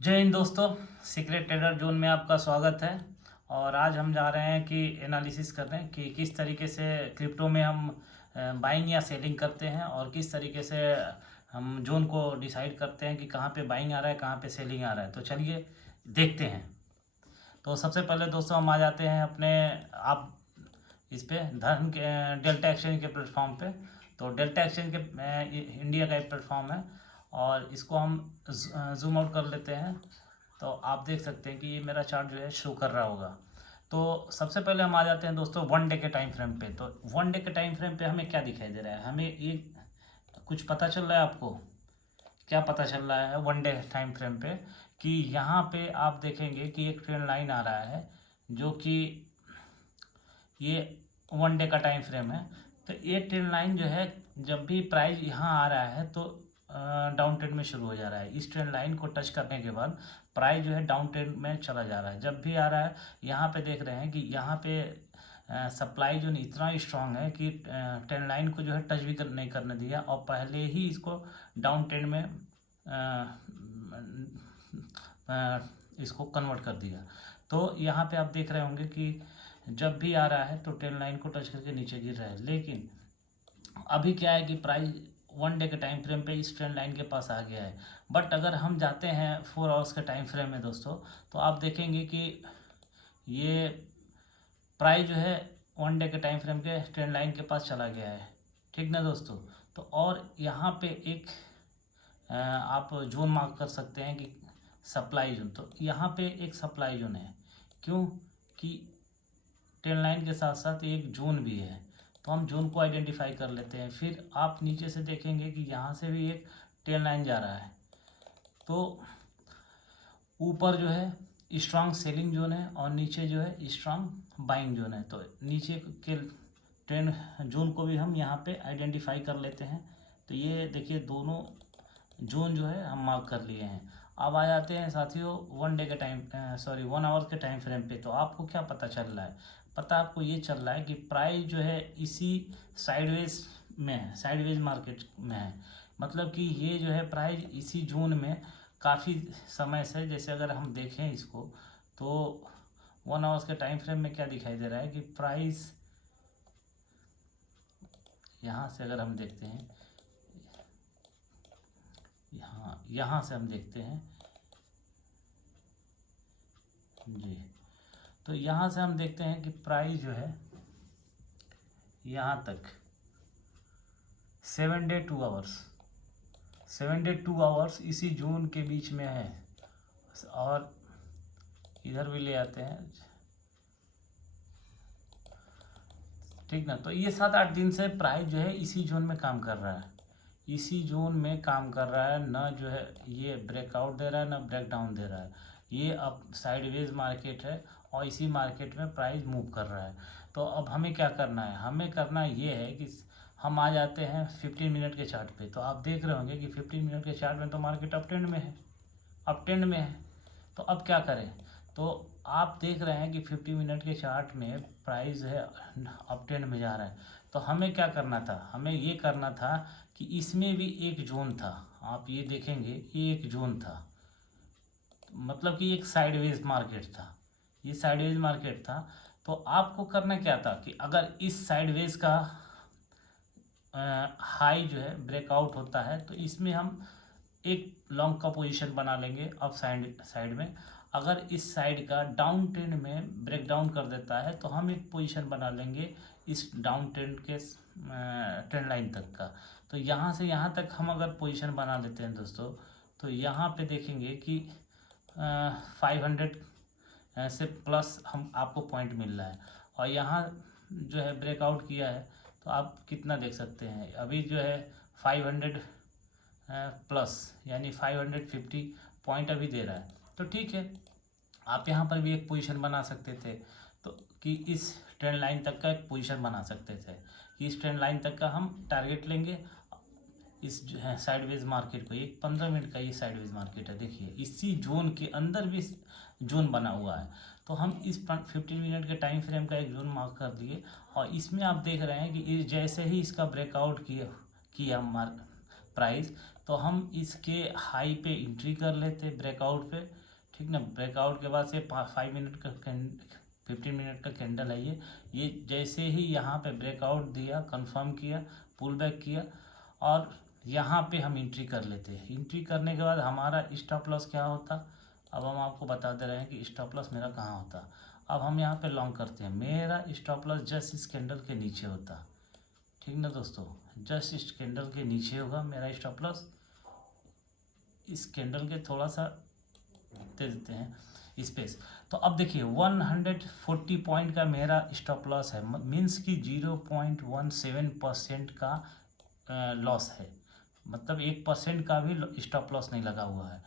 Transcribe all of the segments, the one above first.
जय हिंद दोस्तों। Secret trader zone में आपका स्वागत है। और आज हम जा रहे हैं कि एनालिसिस कर रहे हैं कि किस तरीके से क्रिप्टो में हम बाइंग या सेलिंग करते हैं और किस तरीके से हम जोन को डिसाइड करते हैं कि कहाँ पे बाइंग आ रहा है, कहाँ पे सेलिंग आ रहा है। तो चलिए देखते हैं। तो सबसे पहले दोस्तों हम आ जाते हैं अपने आप इस पे धर्म के डेल्टा एक्सचेंज के प्लेटफॉर्म पे। तो डेल्टा एक्सचेंज के इंडिया का एक प्लेटफॉर्म है और इसको हम जूम आउट कर लेते हैं। तो आप देख सकते हैं कि ये मेरा चार्ट जो है शो कर रहा होगा। तो सबसे पहले हम आ जाते हैं दोस्तों वन डे के टाइम फ्रेम पे। तो वन डे के टाइम फ्रेम पे हमें क्या दिखाई दे रहा है, हमें ये कुछ पता चल रहा है आपको? क्या पता चल रहा है वन डे टाइम फ्रेम पे कि यहाँ पे आप देखेंगे कि एक ट्रेंड लाइन आ रहा है जो कि ये वन डे का टाइम फ्रेम है। तो ये ट्रेंड लाइन जो है जब भी प्राइस यहाँ आ रहा है तो डाउन ट्रेंड में शुरू हो जा रहा है। इस ट्रेंड लाइन को टच करने के बाद प्राइस जो है डाउन ट्रेंड में चला जा रहा है। जब भी आ रहा है यहाँ पे देख रहे हैं कि यहाँ पे सप्लाई जो इतना स्ट्रांग है कि ट्रेंड लाइन को जो है टच भी नहीं करने दिया और पहले ही इसको डाउन ट्रेंड में इसको कन्वर्ट कर दिया। तो यहाँ पे आप देख रहे होंगे कि जब भी आ रहा है तो ट्रेंड लाइन को टच करके नीचे गिर रहा है। लेकिन अभी क्या है कि प्राइस वन डे के टाइम फ्रेम पे इस ट्रेंड लाइन के पास आ गया है। बट अगर हम जाते हैं 4 आवर्स के टाइम फ्रेम में दोस्तों, तो आप देखेंगे कि ये प्राइस जो है वन डे के टाइम फ्रेम के ट्रेंड लाइन के पास चला गया है। ठीक ना दोस्तों? तो और यहाँ पे एक आप जोन मार्क कर सकते हैं कि सप्लाई जोन। तो यहाँ पे एक सप्लाई जोन है, क्यों कि ट्रेंड लाइन के साथ साथ एक जोन भी है। तो हम जोन को आइडेंटिफाई कर लेते हैं। फिर आप नीचे से देखेंगे कि यहाँ से भी एक ट्रेंड लाइन जा रहा है। तो ऊपर जो है स्ट्रांग सेलिंग जोन है और नीचे जो है स्ट्रांग बाइंग जोन है। तो नीचे के ट्रेंड जोन को भी हम यहाँ पे आइडेंटिफाई कर लेते हैं। तो ये देखिए दोनों जोन जो है हम मार्क कर लिए हैं। अब आ जाते हैं साथियों वन डे के टाइम 1 आवर के टाइम फ्रेम पे। तो आपको क्या पता चल रहा है? पता आपको ये चल रहा है कि प्राइस जो है इसी साइडवेज में है, साइडवेज मार्केट में है। मतलब कि ये जो है प्राइस इसी जोन में काफ़ी समय से, जैसे अगर हम देखें इसको तो 1 आवर्स के टाइम फ्रेम में क्या दिखाई दे रहा है कि प्राइस यहाँ से अगर हम देखते हैं, यहाँ से हम देखते हैं जी, तो यहाँ से हम देखते हैं कि प्राइस जो है यहाँ तक 7 डे 2 आवर्स इसी जोन के बीच में है। और इधर भी ले आते हैं, ठीक ना? तो ये 7-8 दिन से प्राइस जो है इसी जोन में काम कर रहा है, इसी जोन में काम कर रहा है। ना जो है ये ब्रेकआउट दे रहा है ना ब्रेक डाउन दे रहा है। ये अब साइडवेज मार्केट है और इसी मार्केट में प्राइस मूव कर रहा है। तो अब हमें क्या करना है? हमें करना ये है कि हम आ जाते हैं 15 मिनट के चार्ट पे। तो आप देख रहे होंगे कि 15 मिनट के चार्ट में तो मार्केट अप ट्रेंड में है, अप ट्रेंड में है। तो अब क्या करें? तो आप देख रहे हैं कि 50 मिनट के चार्ट में प्राइस है अप ट्रेंड में जा रहा है। तो हमें क्या करना था? हमें ये करना था कि इसमें भी एक जोन था। आप ये देखेंगे ये एक जोन था, मतलब कि एक साइडवेज मार्केट था, ये साइडवेज मार्केट था। तो आपको करना क्या था कि अगर इस साइडवेज का हाई जो है ब्रेकआउट होता है तो इसमें हम एक लॉन्ग का पोजीशन बना लेंगे अप साइड में। अगर इस साइड का डाउन ट्रेंड में ब्रेक डाउन कर देता है तो हम एक पोजीशन बना लेंगे इस डाउन ट्रेंड के ट्रेंड लाइन तक का। तो यहाँ से यहाँ तक हम अगर पोजीशन बना लेते हैं दोस्तों, तो यहाँ पे देखेंगे कि 500 से प्लस हम आपको पॉइंट मिल रहा है। और यहाँ जो है ब्रेकआउट किया है तो आप कितना देख सकते हैं, अभी जो है 500 प्लस यानी 550 पॉइंट अभी दे रहा है। तो ठीक है, आप यहाँ पर भी एक पोजीशन बना सकते थे। तो कि इस ट्रेंड लाइन तक का एक पोजीशन बना सकते थे कि इस ट्रेंड लाइन तक का हम टारगेट लेंगे। इस जो है साइडवेज मार्केट को, एक 15 मिनट का ये साइडवेज मार्केट है, देखिए इसी जोन के अंदर भी जोन बना हुआ है। तो हम इस 15 मिनट के टाइम फ्रेम का एक जोन मार्क कर दिए और इसमें आप देख रहे हैं कि जैसे ही इसका ब्रेकआउट किया प्राइस, तो हम इसके हाई पे एंट्री कर लेते ब्रेकआउट पे, ठीक ना। ब्रेकआउट के बाद से 15 मिनट का कैंडल है ये जैसे ही यहाँ पे ब्रेकआउट दिया, कंफर्म किया, पुल बैक किया और यहाँ पे हम एंट्री कर लेते हैं। एंट्री करने के बाद हमारा स्टॉप लॉस क्या होता, अब हम आपको बता दे रहे हैं कि स्टॉप लॉस मेरा कहाँ होता। अब हम यहाँ पे लॉन्ग करते हैं, मेरा स्टॉप लॉस जस्ट इस कैंडल के नीचे होता, ठीक ना दोस्तों, जस्ट इस कैंडल के नीचे होगा मेरा स्टॉप लॉस। इस कैंडल के थोड़ा सा दे देते हैं स्पेस। तो अब देखिए 140 पॉइंट का मेरा स्टॉप लॉस है, मीन्स कि 0.17% का लॉस है, मतलब 1% का भी स्टॉप लॉस नहीं लगा हुआ है,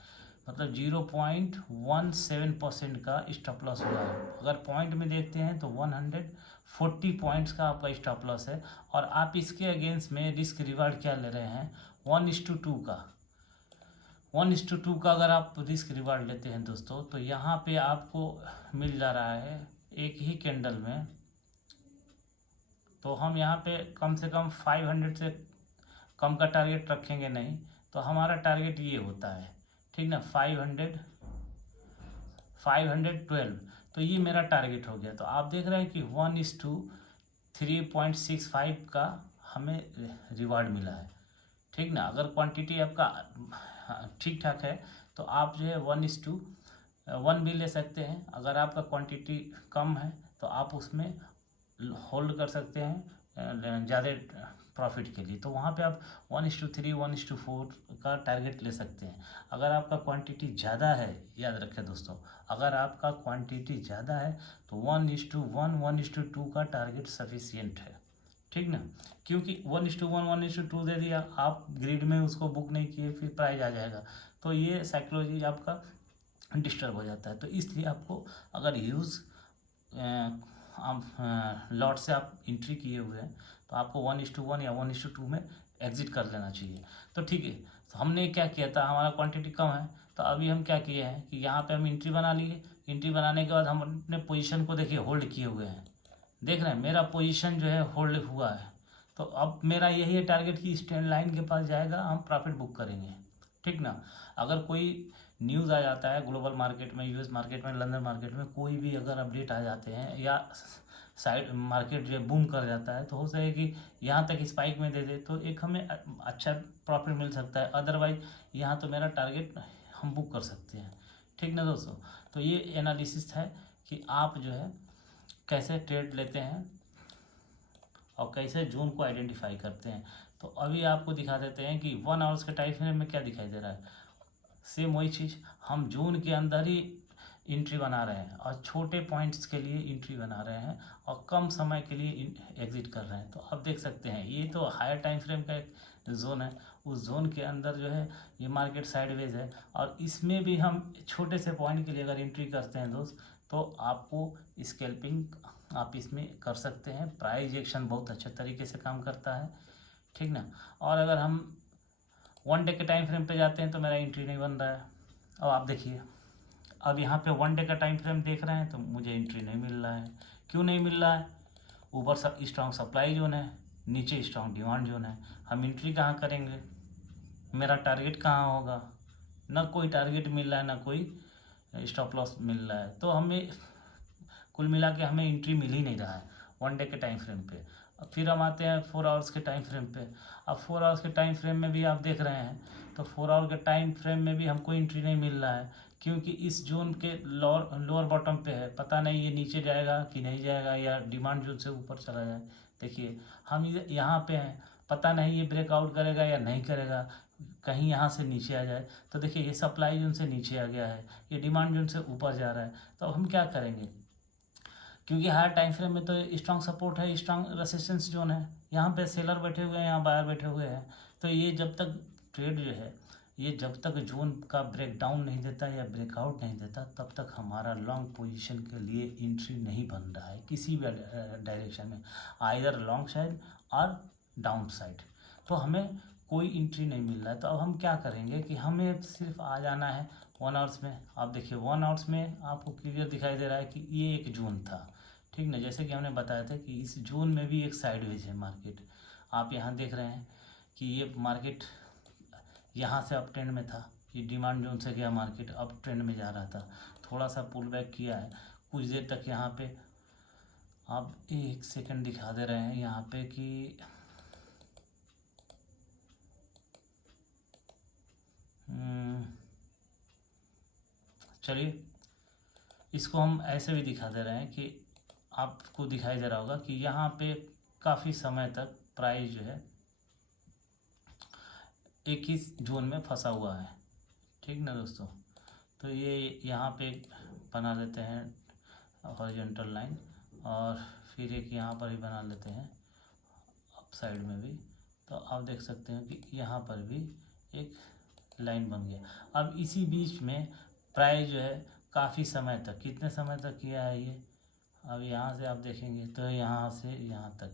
मतलब 0.17% का स्टॉप लॉस हुआ है। अगर पॉइंट में देखते हैं तो 140 पॉइंट्स का आपका स्टॉप लॉस है और आप इसके अगेंस्ट में रिस्क रिवार्ड क्या ले रहे हैं, 1:2 का 1:2 का अगर आप रिस्क रिवार्ड लेते हैं दोस्तों, तो यहाँ पे आपको मिल जा रहा है एक ही कैंडल में। तो हम यहाँ पे कम से कम 500 से कम का टारगेट रखेंगे नहीं, तो हमारा टारगेट ये होता है, ठीक ना, 512। तो ये मेरा टारगेट हो गया। तो आप देख रहे हैं कि 1:3.65 का हमें रिवार्ड मिला है, ठीक ना। अगर क्वांटिटी आपका ठीक ठाक है तो आप जो है 1:1 भी ले सकते हैं। अगर आपका क्वांटिटी कम है तो आप उसमें होल्ड कर सकते हैं ज़्यादा प्रॉफिट के लिए, तो वहाँ पे आप 1:3 1:4 का टारगेट ले सकते हैं। अगर आपका क्वांटिटी ज़्यादा है, याद रखें दोस्तों, अगर आपका क्वांटिटी ज़्यादा है तो 1:1 1:2 का टारगेट सफिशियंट है, ठीक ना। क्योंकि 1:1 1:2 दे दिया, आप ग्रिड में उसको बुक नहीं किए, फिर प्राइस आ जाएगा, तो ये साइकोलॉजी आपका डिस्टर्ब हो जाता है। तो इसलिए आपको अगर ह्यूज लॉट से आप एंट्री किए हुए हैं तो आपको 1:1 या 1:2 में एग्जिट कर लेना चाहिए। तो ठीक है, तो हमने क्या किया था, हमारा क्वांटिटी कम है, तो अभी हम क्या किए हैं कि यहाँ पे हम एंट्री बना लिए। एंट्री बनाने के बाद हम अपने पोजीशन को देखिए होल्ड किए हुए हैं, देख रहे हैं मेरा पोजीशन जो है होल्ड हुआ है। तो अब मेरा यही है टारगेट कि इस ट्रेंड लाइन के पास जाएगा, हम प्रॉफिट बुक करेंगे, ठीक ना। अगर कोई न्यूज़ आ जाता है ग्लोबल मार्केट में, यूएस मार्केट में, लंदन मार्केट में, कोई भी अगर अपडेट आ जाते हैं या साइड मार्केट जो है बूम कर जाता है, तो हो सके कि यहाँ तक स्पाइक में दे दे, तो एक हमें अच्छा प्रॉफिट मिल सकता है। अदरवाइज यहाँ तो मेरा टारगेट हम बुक कर सकते हैं, ठीक ना दोस्तों। तो ये एनालिसिस है कि आप जो है कैसे ट्रेड लेते हैं और कैसे जोन को आइडेंटिफाई करते हैं। तो अभी आपको दिखा देते हैं कि 1 आवर्स के टाइम फ्रेम में क्या दिखाई दे रहा है। सेम वही चीज़, हम जोन के अंदर ही एंट्री बना रहे हैं और छोटे पॉइंट्स के लिए एंट्री बना रहे हैं और कम समय के लिए एग्जिट कर रहे हैं। तो अब देख सकते हैं ये तो हायर टाइम फ्रेम का एक जोन है, उस जोन के अंदर जो है ये मार्केट साइडवेज है और इसमें भी हम छोटे से पॉइंट के लिए अगर एंट्री करते हैं दोस्त, तो आपको स्कैल्पिंग आप इसमें कर सकते हैं। प्राइस एक्शन बहुत अच्छे तरीके से काम करता है, ठीक ना। और अगर हम 1 डे के टाइम फ्रेम पे जाते हैं तो मेरा एंट्री नहीं बन रहा है। अब आप देखिए, अब यहाँ पे 1 डे का टाइम फ्रेम देख रहे हैं तो मुझे एंट्री नहीं मिल रहा है। क्यों नहीं मिल रहा है, ऊपर स्ट्रॉन्ग सप्लाई जोन है, नीचे स्ट्रॉन्ग डिमांड जोन है, हम एंट्री कहाँ करेंगे, मेरा टारगेट कहाँ होगा, ना कोई टारगेट मिल रहा है ना कोई स्टॉप लॉस मिल रहा है। तो हमें कुल मिला के हमें एंट्री मिल ही नहीं रहा है 1 डे के टाइम फ्रेम पे। अब फिर हम आते हैं 4 आवर्स के टाइम फ्रेम पे। अब 4 आवर्स के टाइम फ्रेम में भी आप देख रहे हैं तो 4 आवर के टाइम फ्रेम में भी हमको एंट्री नहीं मिल रहा है, क्योंकि इस जोन के लोअर बॉटम पे है। पता नहीं ये नीचे जाएगा कि नहीं जाएगा या डिमांड जोन से ऊपर चला जाए। देखिए हम यहाँ पे हैं, पता नहीं ये ब्रेकआउट करेगा या नहीं करेगा, कहीं यहाँ से नीचे आ जाए। तो देखिए ये सप्लाई जोन से नीचे आ गया है, ये डिमांड जोन से ऊपर जा रहा है। तो अब हम क्या करेंगे, क्योंकि हायर टाइम फ्रेम में तो स्ट्रॉन्ग सपोर्ट है, स्ट्रॉन्ग रेसिस्टेंस जोन है, यहाँ पे सेलर बैठे हुए हैं, यहाँ बायर बैठे हुए हैं। तो ये जब तक ट्रेड जो है ये जब तक जोन का ब्रेक डाउन नहीं देता या ब्रेकआउट नहीं देता, तब तक हमारा लॉन्ग पोजीशन के लिए एंट्री नहीं बन रहा है किसी भी डायरेक्शन में, आइदर लॉन्ग साइड और डाउन साइड। तो हमें कोई एंट्री नहीं मिल रहा है। तो अब हम क्या करेंगे कि हमें सिर्फ आ जाना है 1 आवर्स में। आप देखिए 1 आवर्स में आपको क्लियर दिखाई दे रहा है कि ये एक जोन था, ठीक ना। जैसे कि हमने बताया था कि इस जोन में भी एक साइडवेज है मार्केट। आप यहाँ देख रहे हैं कि ये मार्केट यहाँ से अप ट्रेंड में था, ये डिमांड जोन से गया मार्केट, अप ट्रेंड में जा रहा था, थोड़ा सा पुल बैक किया है कुछ देर तक। यहाँ पे आप एक सेकंड दिखा दे रहे हैं यहाँ पे कि चलिए इसको हम ऐसे भी दिखा दे रहे हैं कि आपको दिखाई दे रहा होगा कि यहाँ पे काफ़ी समय तक प्राइस जो है एक ही जोन में फंसा हुआ है, ठीक ना दोस्तों। तो ये यहाँ पे बना लेते हैं हॉरिजॉन्टल लाइन, और फिर एक यहाँ पर भी बना लेते हैं अप साइड में भी। तो आप देख सकते हैं कि यहाँ पर भी एक लाइन बन गया। अब इसी बीच में प्राइस जो है काफ़ी समय तक, कितने समय तक किया है ये, अब यहाँ से आप देखेंगे तो यहाँ से यहाँ तक,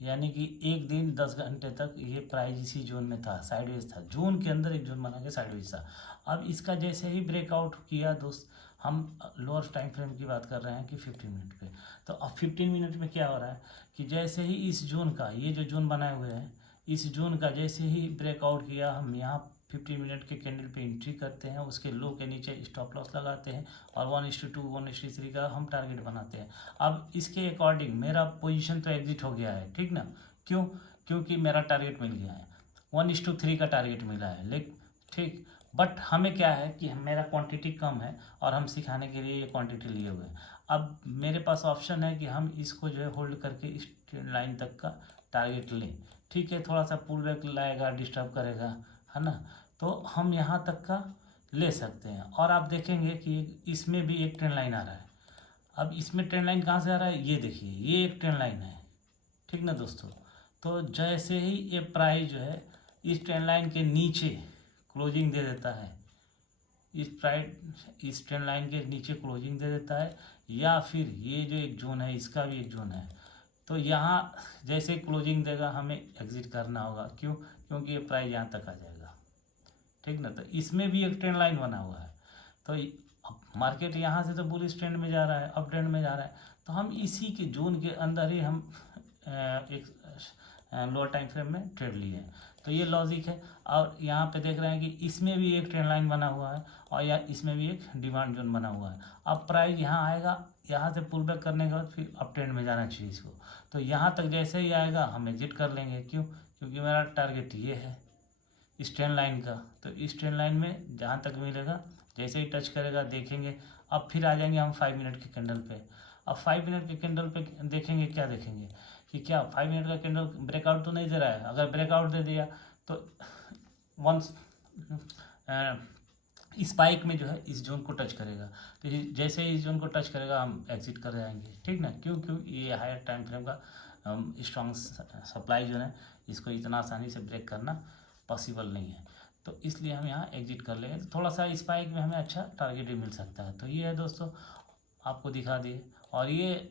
यानी कि एक दिन 10 घंटे तक ये प्राइस इसी जोन में था, साइडवेज था, जोन के अंदर एक जोन बना के साइडवेज था। अब इसका जैसे ही ब्रेकआउट किया दोस्त, हम लोअर टाइम फ्रेम की बात कर रहे हैं कि 15 मिनट पे, तो अब 15 मिनट में क्या हो रहा है कि जैसे ही इस जोन का, ये जो जोन बनाए हुए हैं, इस जोन का जैसे ही ब्रेकआउट किया, हम यहाँ 15 मिनट के कैंडल पे एंट्री करते हैं, उसके लो के नीचे स्टॉप लॉस लगाते हैं, और 1:2 1:3 का हम टारगेट बनाते हैं। अब इसके अकॉर्डिंग मेरा पोजीशन तो एग्जिट हो गया है, ठीक ना, क्यों, क्योंकि मेरा टारगेट मिल गया है, 1:3 का टारगेट मिला है, लेकिन ठीक, बट हमें क्या है कि मेरा क्वांटिटी कम है और हम सिखाने के लिए ये क्वांटिटी लिए हुए हैं। अब मेरे पास ऑप्शन है कि हम इसको जो है होल्ड करके इस लाइन तक का टारगेट लें, ठीक है, थोड़ा सा पुल बैक लाएगा, डिस्टर्ब करेगा, है ना, तो हम यहाँ तक का ले सकते हैं। और आप देखेंगे कि इसमें भी एक ट्रेंड लाइन आ रहा है। अब इसमें ट्रेंड लाइन कहाँ से आ रहा है, ये देखिए, ये एक ट्रेंड लाइन है, ठीक ना दोस्तों। तो जैसे ही ये प्राइस जो है इस ट्रेंड लाइन के नीचे क्लोजिंग दे देता है, इस ट्रेंड लाइन के नीचे क्लोजिंग दे देता है, या फिर ये जो एक जोन है इसका भी एक जोन है, तो यहाँ जैसे क्लोजिंग देगा हमें एग्जिट करना होगा, क्यों, क्योंकि ये प्राइस यहाँ तक आ जाएगा, ठीक ना। तो इसमें भी एक ट्रेंड लाइन बना हुआ है, तो मार्केट यहाँ से तो बुलिश ट्रेंड में जा रहा है, अप ट्रेंड में जा रहा है, तो हम इसी के जोन के अंदर ही हम एक लोअर टाइम फ्रेम में ट्रेड लिए हैं। तो ये लॉजिक है। और यहाँ पे देख रहे हैं कि इसमें भी एक ट्रेंड लाइन बना हुआ है, और या इसमें भी एक डिमांड जोन बना हुआ है। अब प्राइस यहाँ आएगा, यहाँ से पुल बैक करने के बाद फिर अप ट्रेंड में जाना चाहिए इसको, तो यहाँ तक जैसे ही आएगा हम एग्जिट कर लेंगे, क्यों, क्योंकि मेरा टारगेट ये है इस ट्रेंड लाइन का। तो इस ट्रेंड लाइन में जहाँ तक मिलेगा, जैसे ही टच करेगा देखेंगे। अब फिर आ जाएंगे हम 5 मिनट के कैंडल पे। अब 5 मिनट के कैंडल पे देखेंगे, क्या देखेंगे कि क्या 5 मिनट का कैंडल ब्रेकआउट तो नहीं दे रहा है। अगर ब्रेकआउट दे दिया तो वंस स्पाइक में जो है इस जोन को टच करेगा, तो जैसे ही इस जोन को टच करेगा हम एग्जिट कर जाएंगे, ठीक ना, क्यों, क्यों, ये हायर टाइम फ्रेम का स्ट्रॉन्ग सप्लाई जो है इसको इतना आसानी से ब्रेक करना पॉसिबल नहीं है, तो इसलिए हम यहाँ एग्जिट कर लेंगे। तो थोड़ा सा स्पाइक में हमें अच्छा टारगेट भी मिल सकता है। तो ये है दोस्तों, आपको दिखा दिए। और ये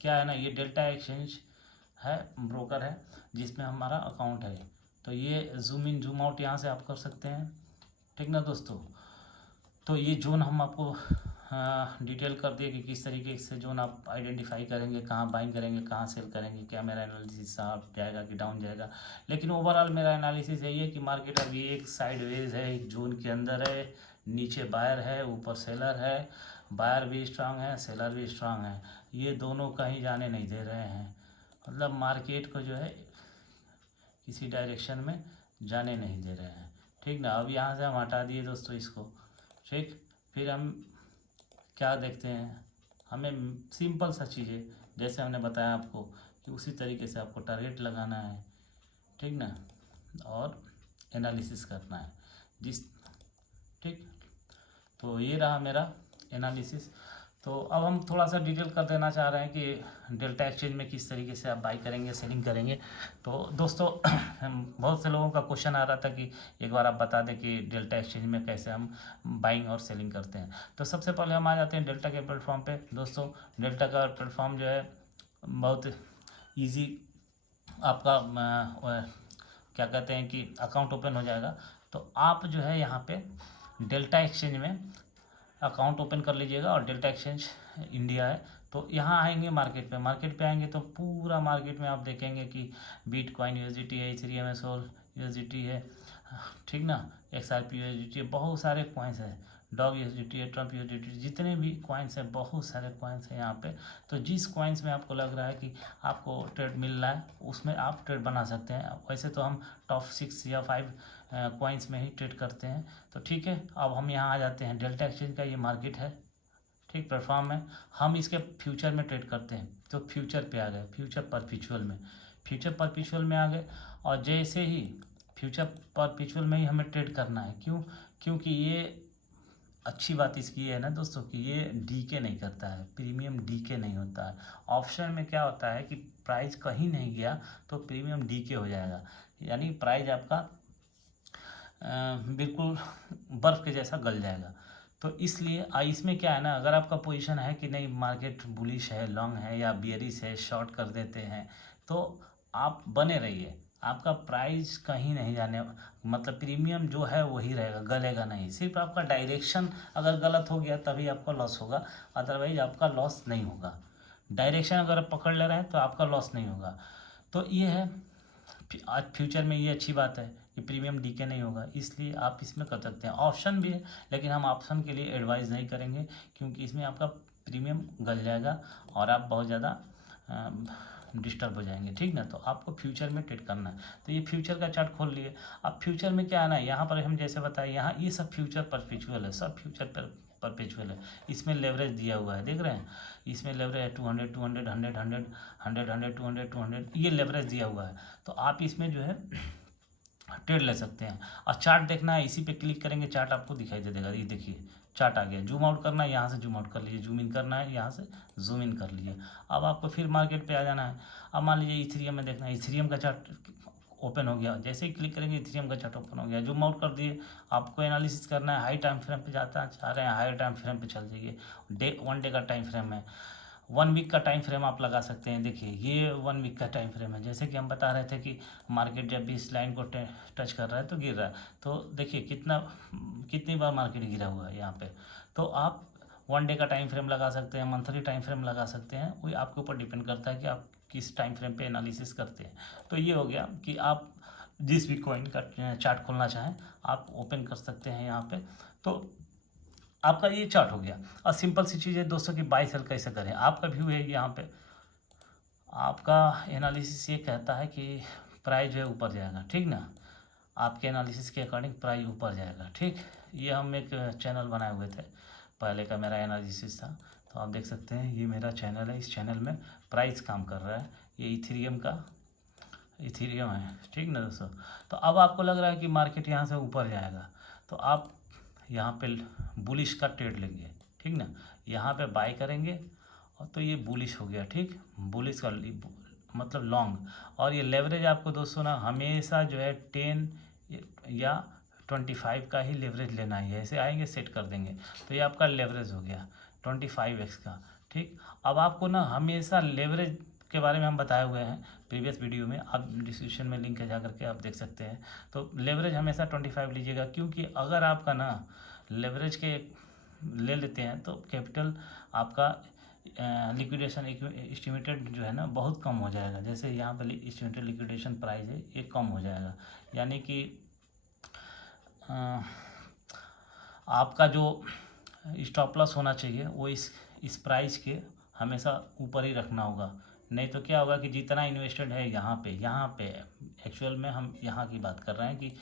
क्या है ना, ये डेल्टा एक्सचेंज है, ब्रोकर है जिसमें हमारा अकाउंट है। तो ये जूम इन जूम आउट यहाँ से आप कर सकते हैं, ठीक ना दोस्तों। तो ये जोन हम आपको डिटेल कर दिए कि किस तरीके से जोन आप आइडेंटिफाई करेंगे, कहाँ बाइंग करेंगे, कहाँ सेल करेंगे, क्या मेरा एनालिसिस अप जाएगा कि डाउन जाएगा। लेकिन ओवरऑल मेरा एनालिसिस यही है कि मार्केट अभी एक साइडवेज है, एक जोन के अंदर है, नीचे बायर है, ऊपर सेलर है, बायर भी स्ट्रांग है, सेलर भी स्ट्रांग है, ये दोनों कहीं जाने नहीं दे रहे हैं। मतलब मार्केट को जो है किसी डायरेक्शन में जाने नहीं दे रहे हैं, ठीक ना। अब यहाँ से हम हटा दिए दोस्तों इसको, ठीक। फिर हम क्या देखते हैं, हमें सिंपल सा चीज़ें जैसे हमने बताया आपको कि उसी तरीके से आपको टारगेट लगाना है, ठीक ना, और एनालिसिस करना है जिस, ठीक। तो ये रहा मेरा एनालिसिस। तो अब हम थोड़ा सा डिटेल कर देना चाह रहे हैं कि डेल्टा एक्सचेंज में किस तरीके से आप बाई करेंगे, सेलिंग करेंगे। तो दोस्तों बहुत से लोगों का क्वेश्चन आ रहा था कि एक बार आप बता दें कि डेल्टा एक्सचेंज में कैसे हम बाइंग और सेलिंग करते हैं। तो सबसे पहले हम आ जाते हैं डेल्टा के प्लेटफॉर्म पे। दोस्तों डेल्टा का प्लेटफॉर्म जो है बहुत ईजी, आपका क्या कहते हैं कि अकाउंट ओपन हो जाएगा। तो आप जो है यहाँ पे डेल्टा एक्सचेंज में अकाउंट ओपन कर लीजिएगा, और डेल्टा एक्सचेंज इंडिया है। तो यहाँ आएंगे मार्केट पे आएंगे तो पूरा मार्केट में आप देखेंगे कि बिटकॉइन यूएसडीटी है, इथेरियम है, सोल यूएसडीटी है, ठीक ना। XRP USDT, बहुत सारे कॉइन्स हैं, डॉग USDT है, ट्रम्प USDT, जितने भी कॉइन्स हैं, बहुत सारे कॉइन्स हैं यहाँ पे। तो जिस कॉइन्स में आपको लग रहा है कि आपको ट्रेड मिल रहा है उसमें आप ट्रेड बना सकते हैं। वैसे तो हम टॉप 6 या 5 कॉइन्स में ही ट्रेड करते हैं। तो ठीक है, अब हम यहाँ आ जाते हैं। डेल्टा एक्सचेंज का ये मार्केट है, ठीक, प्लेटफॉर्म है। हम इसके फ्यूचर में ट्रेड करते हैं। तो फ्यूचर पे आ गए, फ्यूचर परपेचुअल में, फ्यूचर परपेचुअल में आ गए। और जैसे ही फ्यूचर परपेचुअल में ही हमें ट्रेड करना है। क्यों? क्योंकि ये अच्छी बात इसकी है ना दोस्तों कि ये डीके नहीं करता है, प्रीमियम डीके नहीं होता है। ऑप्शन में क्या होता है कि प्राइस कहीं नहीं गया तो प्रीमियम डीके हो जाएगा, यानी प्राइस आपका बिल्कुल बर्फ़ के जैसा गल जाएगा। तो इसलिए इसमें क्या है ना, अगर आपका पोजीशन है कि नहीं मार्केट बुलिश है, लॉन्ग है या बियरिश है, शॉर्ट कर देते हैं, तो आप बने रहिए, आपका प्राइस कहीं नहीं जाने, मतलब प्रीमियम जो है वही रहेगा, गलेगा नहीं। सिर्फ आपका डायरेक्शन अगर गलत हो गया तभी आपका लॉस होगा, अदरवाइज आपका लॉस नहीं होगा। डायरेक्शन अगर आप पकड़ ले रहे हैं तो आपका लॉस नहीं होगा। तो ये है, आज फ्यूचर में ये अच्छी बात है कि प्रीमियम डीके नहीं होगा, इसलिए आप इसमें कर सकते हैं। ऑप्शन भी है, लेकिन हम ऑप्शन के लिए एडवाइस नहीं करेंगे क्योंकि इसमें आपका प्रीमियम गल जाएगा और आप बहुत ज़्यादा डिस्टर्ब हो जाएंगे, ठीक ना। तो आपको फ्यूचर में ट्रेड करना है। तो ये फ्यूचर का चार्ट खोल लिए। अब फ्यूचर में क्या है ना, यहाँ पर हम जैसे बताए, यहाँ ये सब फ्यूचर परपेचुअल है, सब फ्यूचर पर परपेचुअल है। इसमें लेवरेज दिया हुआ है, देख रहे हैं, इसमें लेवरेज है 200 200 100 100 100 100 200 200, ये लेवरेज दिया हुआ है। तो आप इसमें जो है ट्रेड ले सकते हैं। और चार्ट देखना है, इसी पे क्लिक करेंगे चार्ट आपको दिखाई दे देगा। ये देखिए चार्ट आ गया। जूम आउट करना है, यहाँ से जूम आउट कर लीजिए, जूम इन करना है, यहाँ से जूम इन कर लीजिए। अब आपको फिर मार्केट पे आ जाना है। अब मान लीजिए इथेरियम में देखना है, इथेरियम का चार्ट ओपन हो गया, जैसे ही क्लिक करेंगे इथेरियम का चार्ट ओपन हो गया, जूम आउट कर दिए। आपको एनालिसिस करना है, हाई टाइम फ्रेम पे जाता है, चाह रहे हैं हाई टाइम फ्रेम पे चल जाइए। 1 डे का टाइम फ्रेम है, 1 वीक का टाइम फ्रेम आप लगा सकते हैं। देखिए ये 1 वीक का टाइम फ्रेम है। जैसे कि हम बता रहे थे कि मार्केट जब भी इस लाइन को टच कर रहा है तो गिर रहा है। तो देखिए कितनी बार मार्केट गिरा हुआ है यहाँ पे। तो आप 1 डे का टाइम फ्रेम लगा सकते हैं, मंथली टाइम फ्रेम लगा सकते हैं, वही आपके ऊपर डिपेंड करता है कि आप किस टाइम फ्रेम पे एनालिसिस करते हैं। तो ये हो गया कि आप जिस भी कॉइन का चार्ट खोलना चाहें आप ओपन कर सकते हैं यहाँ पे। तो आपका ये चार्ट हो गया। और सिंपल सी चीज़ है दोस्तों कि बाई सेल कैसे करें। आपका व्यू है यहाँ पे, आपका एनालिसिस ये कहता है कि प्राइस जो है ऊपर जाएगा, ठीक ना। आपके एनालिसिस के अकॉर्डिंग प्राइस ऊपर जाएगा, ठीक। ये हम एक चैनल बनाए हुए थे, पहले का मेरा एनालिसिस था। तो आप देख सकते हैं ये मेरा चैनल है, इस चैनल में प्राइस काम कर रहा है। ये इथेरियम है, ठीक ना दोस्तों। तो अब आपको लग रहा है कि मार्केट यहाँ से ऊपर जाएगा, तो आप यहाँ पे बुलिश का ट्रेड लेंगे, ठीक ना। यहाँ पे बाय करेंगे और तो ये बुलिश हो गया, ठीक, बुलिश का मतलब लॉन्ग। और ये लेवरेज आपको दोस्तों ना हमेशा जो है 10 या 25 का ही लेवरेज लेना है। ऐसे आएंगे सेट कर देंगे, तो ये आपका लेवरेज हो गया 25x का, ठीक। अब आपको ना हमेशा लेवरेज के बारे में हम बताए हुए हैं प्रीवियस वीडियो में, आप डिस्क्रिप्शन में लिंक है जा करके आप देख सकते हैं। तो लेवरेज हमेशा 25 लीजिएगा, क्योंकि अगर आपका ना लेवरेज के ले लेते हैं तो कैपिटल आपका लिक्विडेशन एस्टिमेटेड जो है ना बहुत कम हो जाएगा। जैसे यहाँ पर एस्टिमेटेड लिक्विडेशन प्राइस है ये कम हो जाएगा, यानी कि आपका जो स्टॉप लॉस होना चाहिए वो इस प्राइस के हमेशा ऊपर ही रखना होगा। नहीं तो क्या होगा कि जितना इन्वेस्टेड है यहाँ पे एक्चुअल में हम यहाँ की बात कर रहे हैं कि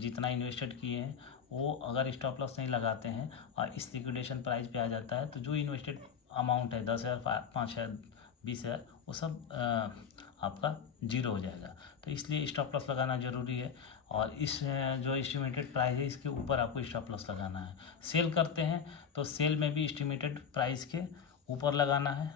जितना इन्वेस्टेड किए हैं वो अगर स्टॉप लॉस नहीं लगाते हैं और इस लिक्विडेशन प्राइस पे आ जाता है तो जो इन्वेस्टेड अमाउंट है 10,000 5,000 20,000 वो सब आपका जीरो हो जाएगा। तो इसलिए स्टॉप लॉस लगाना ज़रूरी है। और इस जो एस्टिमेटेड प्राइस है इसके ऊपर आपको स्टॉप लॉस लगाना है। सेल करते हैं तो सेल में भी एस्टिमेटेड प्राइस के ऊपर लगाना है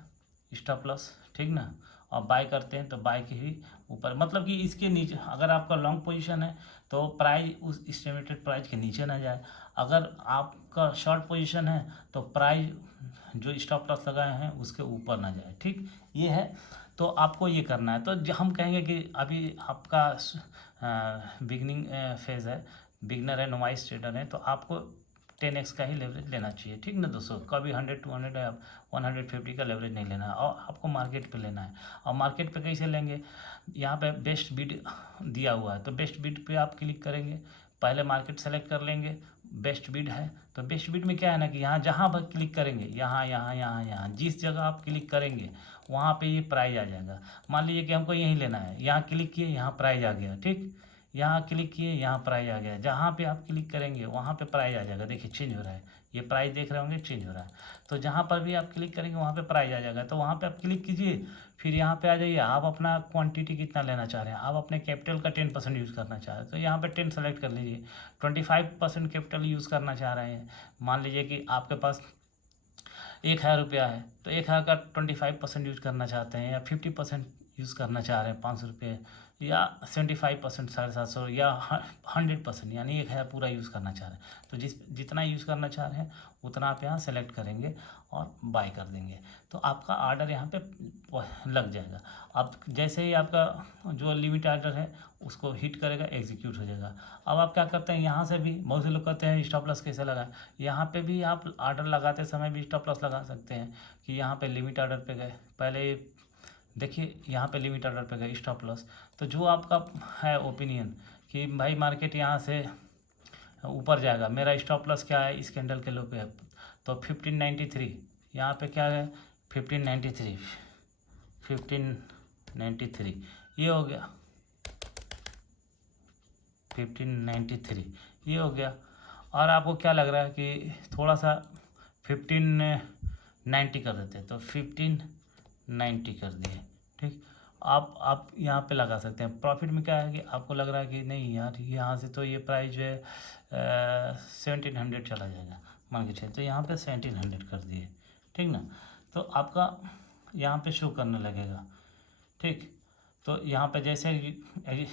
स्टॉप लॉस, ठीक ना। और बाय करते हैं तो बाय के ही ऊपर, मतलब कि इसके नीचे अगर आपका लॉन्ग पोजीशन है तो प्राइस उस एस्टिमेटेड प्राइस के नीचे ना जाए। अगर आपका शॉर्ट पोजीशन है तो प्राइस जो स्टॉप लॉस लगाए हैं उसके ऊपर ना जाए, ठीक। ये है, तो आपको ये करना है। तो हम कहेंगे कि अभी आपका बिगनिंग फेज़ है, बिगनर है, नोवाइस ट्रेडर है, तो आपको 10x का ही लेवरेज लेना चाहिए, ठीक ना दोस्तों। कभी 100, 200 या 150 का लेवरेज नहीं लेना है, और आपको मार्केट पे लेना है। और मार्केट पे कैसे लेंगे, यहाँ पे बेस्ट बिड दिया हुआ है, तो बेस्ट बिड पे आप क्लिक करेंगे, पहले मार्केट सेलेक्ट कर लेंगे, बेस्ट बिड है। तो बेस्ट बिड में क्या है ना कि यहाँ जहाँ पर क्लिक करेंगे, यहाँ यहाँ यहाँ यहाँ जिस जगह आप क्लिक करेंगे वहाँ पे ये प्राइस आ जाएगा। मान लीजिए कि हमको यहीं लेना है, यहाँ क्लिक किए, यहाँ प्राइस आ गया, ठीक। यहाँ क्लिक किए, यहाँ प्राइस आ गया, जहाँ पे आप क्लिक करेंगे वहाँ पे प्राइस आ जाएगा। देखिए चेंज हो रहा है, ये प्राइस देख रहे होंगे चेंज हो रहा है। तो जहाँ पर भी आप क्लिक करेंगे वहाँ पे प्राइस आ जाएगा, तो वहाँ पे आप क्लिक कीजिए, फिर यहाँ पे आ जाइए। आप अपना क्वांटिटी कितना लेना चाह रहे हैं, आप अपने कैपिटल का 10% यूज़ करना चाह रहे हैं, तो यहाँ पे 10 सेलेक्ट कर लीजिए। 25% कैपिटल यूज़ करना चाह रहे हैं, मान लीजिए कि आपके पास 1000 रुपया है, तो 1000 का 25% यूज़ करना चाहते हैं, या 50% यूज़ करना चाह रहे हैं 500 रुपये, या 75% 750, या 100% यानी 1000 पूरा यूज़ करना चाह रहे हैं। तो जितना यूज़ करना चाह रहे हैं उतना आप यहाँ सेलेक्ट करेंगे और बाय कर देंगे, तो आपका ऑर्डर यहाँ पे लग जाएगा। अब जैसे ही आपका जो लिमिट ऑर्डर है उसको हिट करेगा, एग्जीक्यूट हो जाएगा। अब आप क्या करते हैं, यहाँ से भी बहुत से लोग कहते हैं स्टॉप लॉस कैसे लगाएं, यहाँ पे भी आप ऑर्डर लगाते समय भी स्टॉप लॉस लगा सकते हैं। कि यहाँ पे लिमिट ऑर्डर पे गए, पहले देखिए यहाँ पे लिमिट ऑर्डर पे गए स्टॉप लॉस, तो जो आपका है ओपिनियन कि भाई मार्केट यहाँ से ऊपर जाएगा, मेरा स्टॉप लॉस क्या है, इस कैंडल के लो पे है, तो 1593 यहाँ पे क्या है, 1593 ये हो गया, 1593 ये हो गया। और आपको क्या लग रहा है कि थोड़ा सा 1590 कर देते हैं, तो 1590 कर दिए, ठीक। आप यहाँ पे लगा सकते हैं। प्रॉफिट में क्या है कि आपको लग रहा है कि नहीं यार यहाँ से तो ये प्राइस जो है 1700 चला जाएगा मान के चलिए, तो यहाँ पे 1700 कर दिए, ठीक ना। तो आपका यहाँ पे शो करने लगेगा, ठीक। तो यहाँ पे जैसे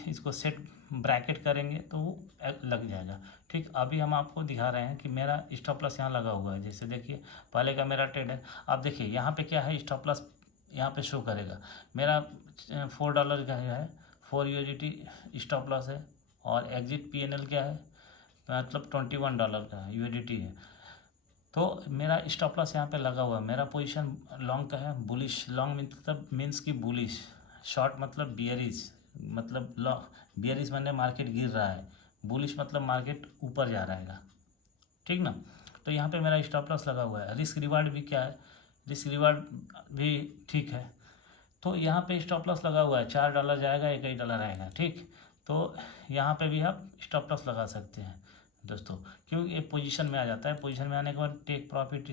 इसको सेट ब्रैकेट करेंगे तो वो लग जाएगा, ठीक। अभी हम आपको दिखा रहे हैं कि मेरा स्टॉप लॉस यहाँ लगा हुआ है, जैसे देखिए पहले का मेरा ट्रेड है। अब देखिए यहाँ पे क्या है, स्टॉप लॉस यहाँ पे शो करेगा, मेरा $4 का है, 4 USDT स्टॉप लॉस है, और एग्जिट PNL क्या है, मतलब $21 का USDT है। तो मेरा स्टॉप लॉस यहाँ पे लगा हुआ है, मेरा पोजीशन लॉन्ग का है, बुलिश। लॉन्ग मतलब मीन्स की बुलिश, शॉर्ट मतलब बियरिश, मतलब बियरिश मैंने मार्केट गिर रहा है, बुलिश मतलब मार्केट ऊपर जा रहा है, ठीक ना। तो यहाँ पे मेरा स्टॉप लॉस लगा हुआ है। रिस्क रिवार्ड भी क्या है, रिस्क रिवार्ड भी ठीक है। तो यहाँ पे स्टॉप लॉस लगा हुआ है, $4 जाएगा, $1 आएगा, ठीक। तो यहाँ पे भी आप स्टॉप लॉस लगा सकते हैं दोस्तों, क्योंकि ये पोजीशन में आ जाता है। पोजीशन में आने के बाद take profit,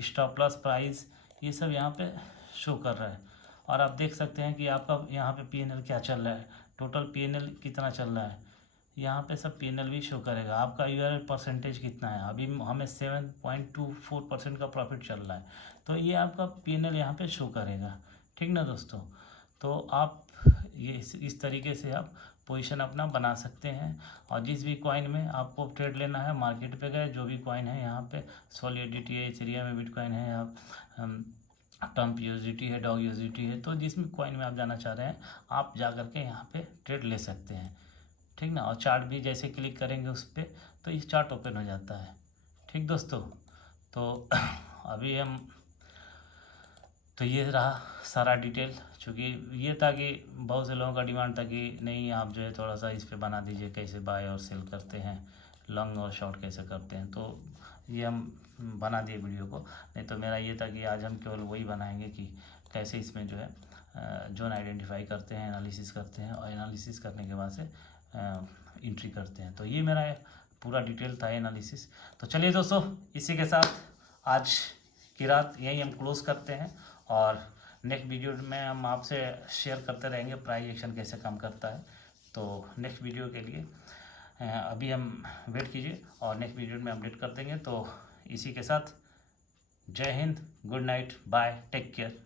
stop loss, price, ये सब यहाँ पे शो कर रहा है। और आप देख सकते हैं कि आपका यहाँ पे PNL क्या चल रहा है, टोटल PNL कितना चल रहा है, यहाँ पे सब PNL भी शो करेगा। आपका URL परसेंटेज कितना है, अभी हमें 7.24% का प्रॉफिट चल रहा है, तो ये आपका PNL यहाँ पे शो करेगा, ठीक ना दोस्तों। तो आप ये इस तरीके से आप पोजीशन अपना बना सकते हैं। और जिस भी कॉइन में आपको ट्रेड लेना है, मार्केट पे गए, जो भी कॉइन है यहाँ पे, सॉलिडिटी है, इथेरियम में बिटकॉइन है, आप टम्प USDT है, डॉग USDT है, तो जिस भी कॉइन में आप जाना चाह रहे हैं आप जा करके यहाँ पे ट्रेड ले सकते हैं, ठीक ना। और चार्ट भी जैसे क्लिक करेंगे उस पर तो ये चार्ट ओपन हो जाता है, ठीक दोस्तों। तो अभी हम तो ये रहा सारा डिटेल, चूँकि ये था कि बहुत से लोगों का डिमांड था कि नहीं आप जो है थोड़ा सा इस पे बना दीजिए, कैसे बाय और सेल करते हैं, लॉन्ग और शॉर्ट कैसे करते हैं, तो ये हम बना दिए वीडियो को। नहीं तो मेरा ये था कि आज हम केवल वही बनाएंगे कि कैसे इसमें जो है जोन आइडेंटिफाई करते हैं, एनालिसिस करते हैं, और एनालिसिस करने के बाद से एंट्री करते हैं। तो ये मेरा पूरा डिटेल था एनालिसिस। तो चलिए दोस्तों, इसी के साथ आज की रात यही हम क्लोज करते हैं, और नेक्स्ट वीडियो में हम आपसे शेयर करते रहेंगे प्राइस एक्शन कैसे काम करता है। तो नेक्स्ट वीडियो के लिए अभी हम वेट कीजिए, और नेक्स्ट वीडियो में अपडेट कर देंगे। तो इसी के साथ जय हिंद, good night, bye, take care.